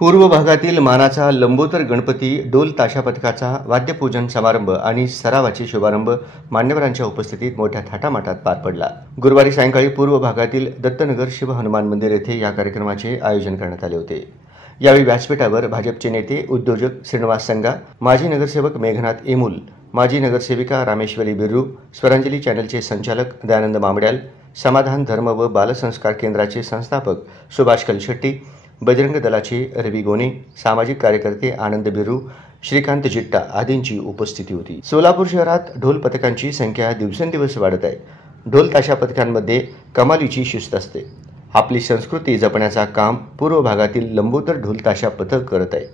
पूर्व भागातील मानाचा लंबोदर गणपती डोल ताशा पथकाचा वाद्यपूजन समारंभ आणि सरावाचे शुभारंभ मान्यवरांच्या उपस्थितीत मोठ्या थाटामाटात पार पडला। गुरुवारी सायंकाळी पूर्व भागातील दत्तनगर शिव हनुमान मंदिर येथे या कार्यक्रमाचे आयोजन करण्यात आले होते। यावेळी व्यासपीठावर भाजपचे नेते उद्योजक श्रीनिवास संगा, माजी नगरसेवक मेघनाथ एमुल, माजी नगरसेविका रामेश्वरी बिर्रू, स्वरांजली चॅनलचे संचालक दयानंद मामड्याल, समाधान धर्म व बालसंस्कार केंद्राचे संस्थापक सुभाष कलशेट्टी, बजरंग दलाचे रवी गोने, सामाजिक कार्यकर्ते आनंद बिर्रू, श्रीकांत जिट्टा आदींची उपस्थिती होती। सोलापूर शहरात ढोल पथकांची संख्या दिवसेंदिवस वाढत आहे। ढोल ताशा पथकांमध्ये कमालीची शिस्त असते। आपली संस्कृती जपण्याचा काम पूर्व भागातील लंबोदर ढोल ताशा पथक करत आहे,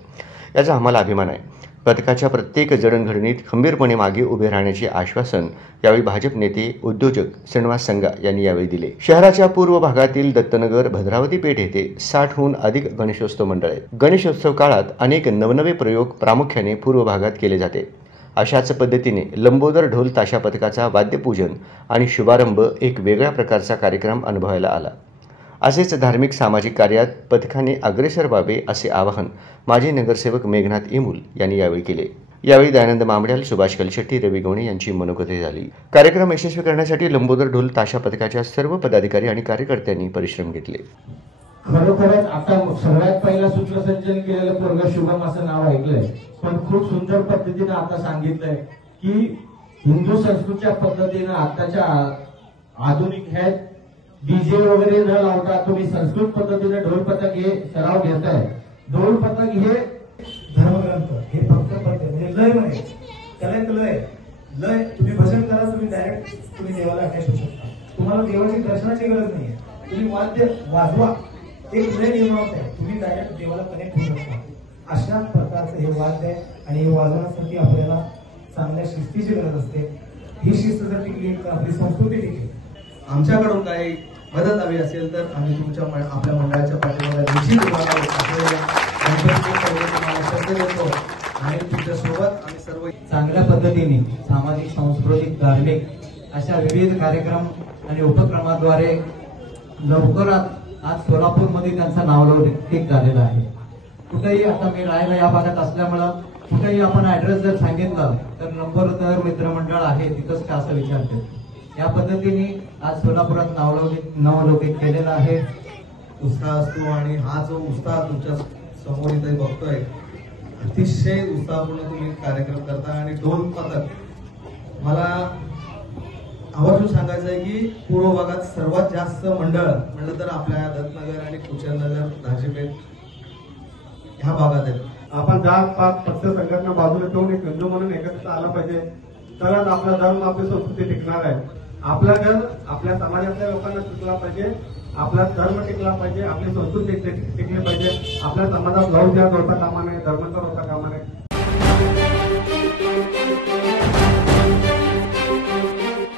याचा आम्हाला अभिमान आहे। पथकाच्या प्रत्येक जडणघडणीत खंबीरपणे मागे उभे राहण्याचे आश्वासन यावेळी भाजप नेते उद्योजक श्रीनिवास संगा यांनी यावेळी दिले। शहराच्या पूर्व भागातील दत्तनगर, भद्रावती पेठ येथे 60हून अधिक गणेशोत्सव मंडळ आहेत। गणेशोत्सव काळात अनेक नवनवे प्रयोग प्रामुख्याने पूर्व भागात केले जाते। अशाच पद्धतीने लंबोदर ढोल ताशा पथकाचा वाद्यपूजन आणि शुभारंभ एक वेगळ्या प्रकारचा कार्यक्रम अनुभवायला आला। असेच धार्मिक सामाजिक कार्यात पथकाने अग्रेसर व्हावे असे आवाहन माजी नगरसेवक मेघनाथ एमुल यांनी यावेळी केले। यावेळी दयानंद मामड्याल, सुभाष कलशेट्टी, रवी गोने यांची मनोगते झाली। कार्यक्रम यशस्वी करण्यासाठी लंबोदर ढोल ताशा पथकाच्या सर्व पदाधिकारी आणि कार्यकर्त्यांनी परिश्रम घेतले। खरोखरच आता सगळ्यात पहिला सूत्रसंचलन केलेलं पोरग शुभम असं नाव ऐकलंय, पण खूप सुंदर पद्धतीने आता सांगितलंय की हिंदू संस्कृतीच्या पद्धतीने आताच्या आधुनिक ह्या डीजे वगैरे न लावता तुम्ही संस्कृत पद्धतीने ढोल पथक हे सराव घेताय। ढोल पथक हे धर्मग्रंथ हे फक्त म्हणजे लय म्हणे त्याला लय तुम्ही भजन करा, तुम्ही डायरेक्ट तुम्ही देवाला अटॅच होऊ शकता। तुम्हाला देवाची दर्शनाची गरज नाहीये, तुम्ही वाद्य वाजवा, एक लय निर्माण आहे, तुम्ही डायरेक्ट देवाला कनेक्ट होऊ शकता। अशा प्रकारचं हे वाद्य आहे आणि हे वाजवण्यासाठी आपल्याला चांगल्या शिस्तीची गरज असते। ही शिस्त जर टिकली तर आपली संस्कृती टिकली। आमच्याकडून काही मदत हवी असेल तर आम्ही तुमच्या आपल्या मंडळाच्या पाठीमागे निश्चित देतो आणि तुमच्या सोबत आम्ही सर्व चांगल्या पद्धतीने सामाजिक, सांस्कृतिक, धार्मिक अशा विविध कार्यक्रम आणि उपक्रमाद्वारे लवकरात आज सोलापूरमध्ये त्यांचा नावलौकिक झालेला आहे। कुठेही आता मी राहायला या भागात असल्यामुळे कुठेही आपण ऍड्रेस जर सांगितलं तर नंबरदार मित्रमंडळ आहे तिथंच का असं विचारते। या पद्धतीने आज सोलापुरात नावलौकिक केलेला आहे। उत्साह असतो आणि हा जो उत्साह तुमच्या समोर इथे बघतोय, अतिशय उत्साहपूर्ण तुम्ही कार्यक्रम करता। आणि ढोल पथक मला आवर्जून सांगायचं आहे की पूर्व भागात सर्वात जास्त मंडळ म्हणलं तर आपल्या दत्तनगर आणि कुचलनगर, धाजीपेठ ह्या भागात आहेत। आपण जात पात पक्ष संघटना बाजूला ठेवून एक हिंदू म्हणून एकत्र आला पाहिजे, तरच आपला धर्म, आपली संस्कृती टिकणार आहे। आपला घर आपल्या समाजातल्या लोकांना टिकला पाहिजे, आपला धर्म टिकला पाहिजे, आपली संस्कृती टिकली पाहिजे। आपल्या समाजात लव जात होता कामा नये, धर्माचा होता कामा नये।